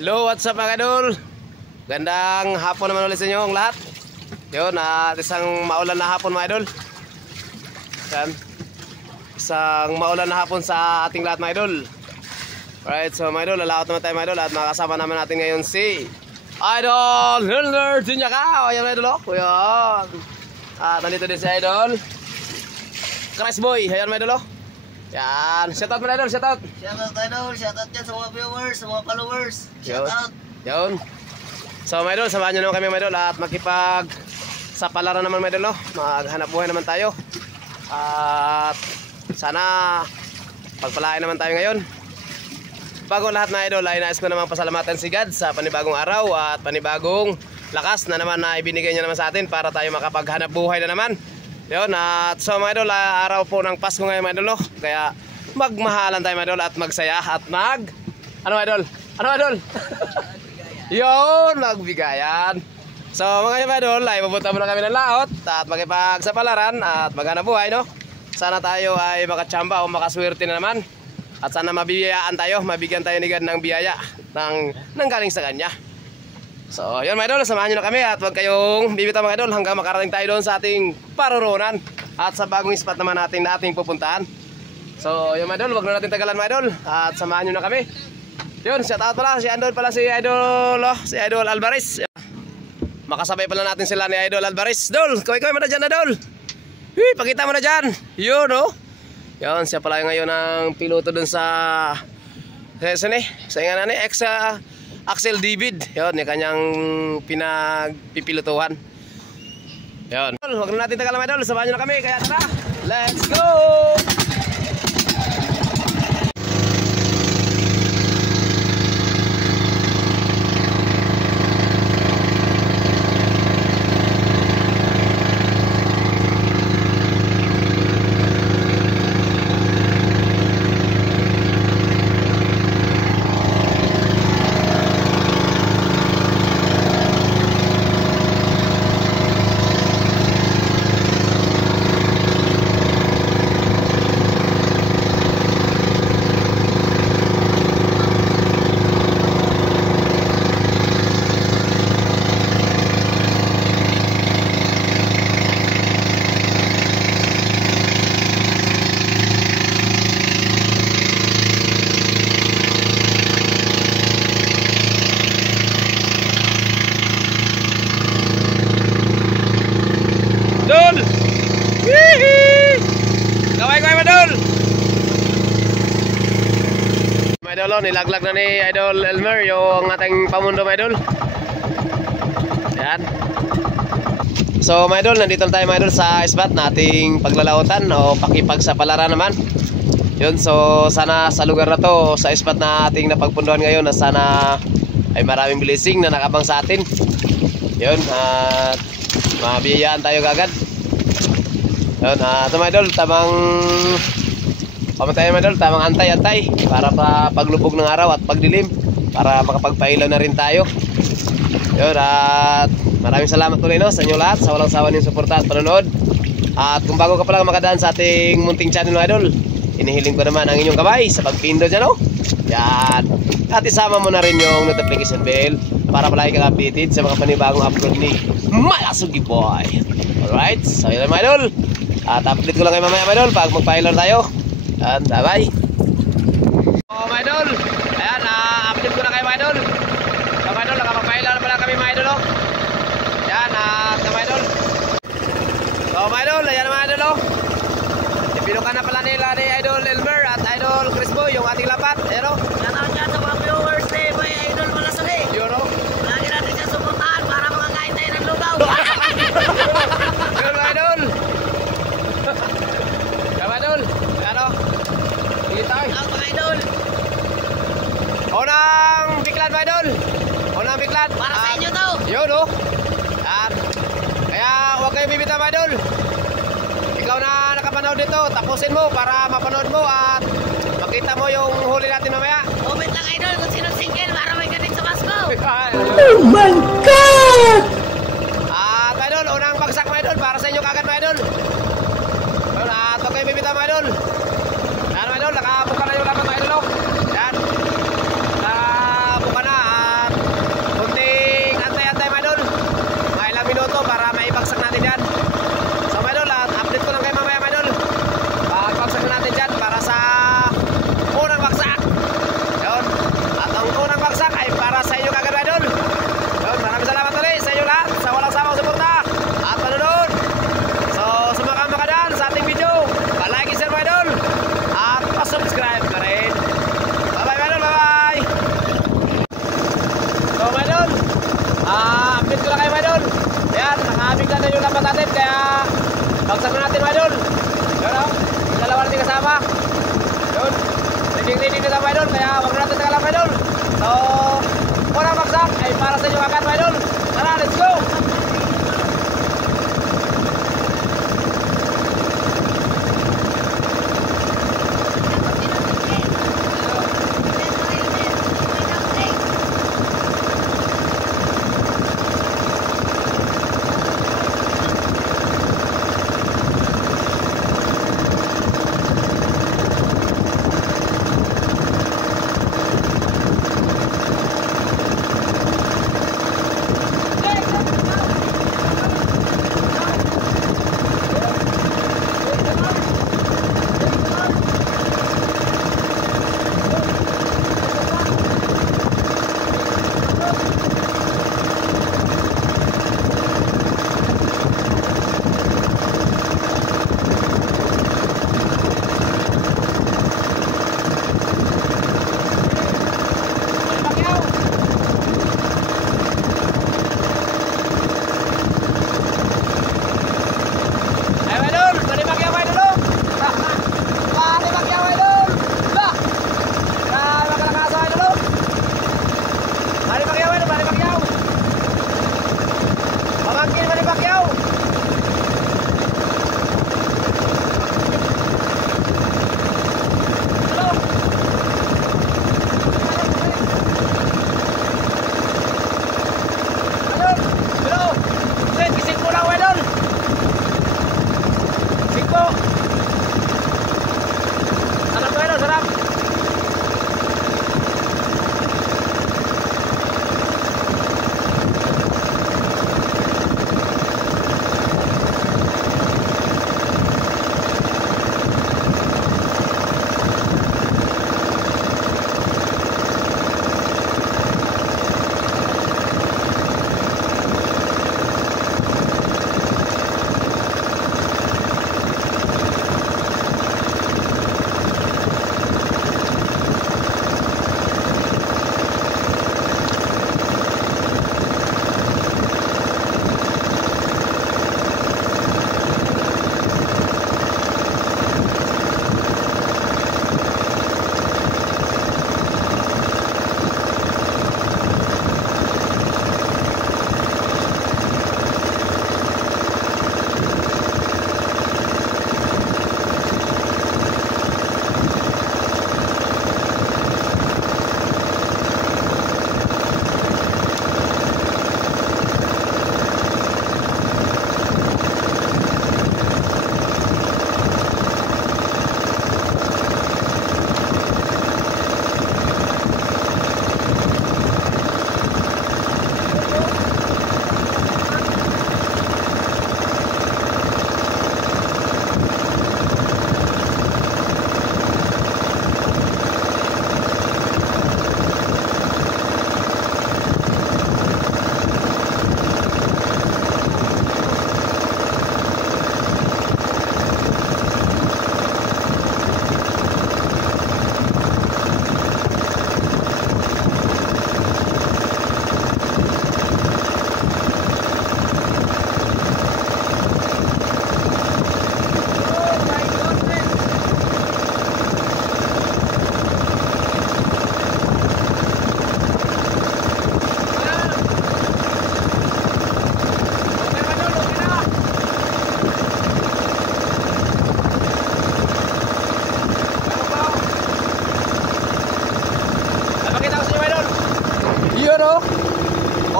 Hello, what's up mga idol? Gandang hapon naman ulit sa inyo ang lahat. Yun, isang maulan na hapon mga idol. Yan. Isang maulan na hapon sa ating lahat mga idol. Alright, so mga idol, lalaot naman tayo mga idol. At makasama naman natin ngayon si Idol Hilner Tinyaka. Ayan mga idol, oh. Ayan. At nandito din si Idol Crash Boy. Ayan mga idol, oh. Yan, shoutout mga idol, shoutout. Shoutout idol, shoutout dyan sa mga viewers, sa mga followers. Shoutout. Yun. So mga idol, samahan nyo naman kami mga idol at makipag sa palaran naman mga idol, no? Maghanap buhay naman tayo. At sana pagpalain naman tayo ngayon. Bago lahat mga idol, ay nais ko naman pasalamatan si God sa panibagong araw at panibagong lakas na naman na ibinigay niya naman sa atin para tayo makapaghanap buhay na naman. Yun, at so mga idol, araw po ng Pasko ngayon mga idol, no? Kaya magmahalan tayo mga idol at magsaya at ano mga idol? Ano mga idol? Yun, magbigayan. So mga idol, ay pupunta muna kami ng laot at makipagsapalaran at maghanap buhay, no? Sana tayo ay makatsamba o makaswerte na naman. At sana mabiyayaan tayo, mabigyan tayo ni God ng biyaya ng galing sa kanya. So yun mga idol, samahan nyo na kami at huwag kayong bibitaw mga idol hanggang makarating tayo doon sa ating paruroonan at sa bagong spot naman natin na ating pupuntahan. So yun mga idol, huwag na natin tagalan mga idol at samahan nyo na kami. Yun, shoutout pala, si Idol Alvarez. Makasabay pala natin sila ni Idol Alvarez. Dol, kaway-kaway mo na dyan na Dol. Pakita mo na dyan. Yun, no? Yun, siya pala ngayon ang piloto dun sa Axel David. Yun, yung kanyang pinagpipilutuhan. Yun. Huwag na natin tagal mga idol, samahan nyo na kami. Kaya tara, let's go! Dol! Kaway-kaway mo Dol! Mga idol, nilaglag na ni Idol Elmer yung ating pamundo mga idol. Ayan. So mga idol, nandito tayo mga idol sa spot na ating paglalautan o pakipagsapalaran naman. Yun, so sana sa lugar na to, sa spot na ating napagpunduhan ngayon, na sana ay maraming blessing na nakabang sa atin. Yun, at mabiyayaan tayo agad. Yun, ito mga idol, tamang mga idol, tamang antay-antay para paglubog ng araw at pagdilim, para makapagpailaw na rin tayo. Yun, at maraming salamat tuloy, no, sa inyo lahat, sa walang sawa niyong suporta at panonood. At kung bago ka pa lang makadaan sa ating munting channel mga idol, inihiling ko naman ang inyong kamay sa pagpindot dyan, no? Yan. At isama mo na rin yung notification bell para palagi kang updated sa mga panibagong upload ni Malasugi Boy. Alright, so yun mga idol. At update ko lang kayo mamaya mga idol pag magpailan tayo. Yan, bye-bye. So mga idol, ayan, update ko na kayo mga idol. So mga idol, nakapagpailan na pala kami mga idol, oh. Yan, mga idol. So mga idol, ayan mga idol, oh. Pinukan na pala nila ni Idol Elmer at Idol Chris Boy yung ating lapat. Ayan, oh. Shoutout dyan sa mga viewers ni Boy Idol Malasugi. Yun, oh. Lagi natin siya suportahan para makakain tayo ng lugaw. Yun mga idol. Kaya mga idol, ano? Sige tayo. Shoutout mga idol. Unang biklan mga idol. Unang biklan. Para sa inyo to. Yun, oh. Yan. Kaya huwag kayo bibitaw mga idol. Ikaw na nakapanood dito, tapusin mo para mapanood mo at makita mo yung huli natin mamaya. Comment lang idol kung sino single para may galing sa Pasko. Oh my God! At mga idol, unang bagsak mga idol para sa inyo kagad mga idol. At huwag kayo bibitaw mga idol. Yan mga idol, nakabuka na yung lapat mga idol. Yan. Nakabuka na nabigla na yung lapat natin, kaya bagsak na natin mga idol. Yun o, dalawa natin kasama. Yun, ready na sa mga idol, kaya wag na natin tagalang mga idol. So, unang bagsak ay para sa inyo agad mga idol. Tara, let's go!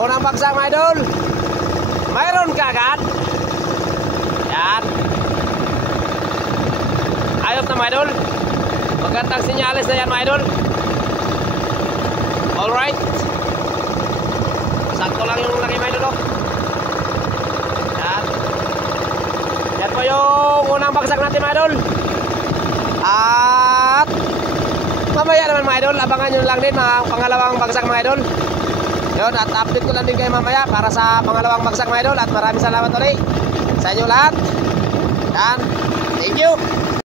Unang bagsak mga idol. Mayroon ka agad. Yan. Ayos na mga idol. Magandang sinyalis na yan mga idol. Alright. Sakto lang yung laki mga idol. Yan. Yan po yung unang bagsak natin mga idol. At mamaya naman mga idol, abangan nyo lang din mga pangalawang bagsak mga idol. Yun, at update ko lang din kayo mamaya para sa pangalawang bagsak mga idol. At maraming salamat ulit sa inyo lahat. Yan, thank you.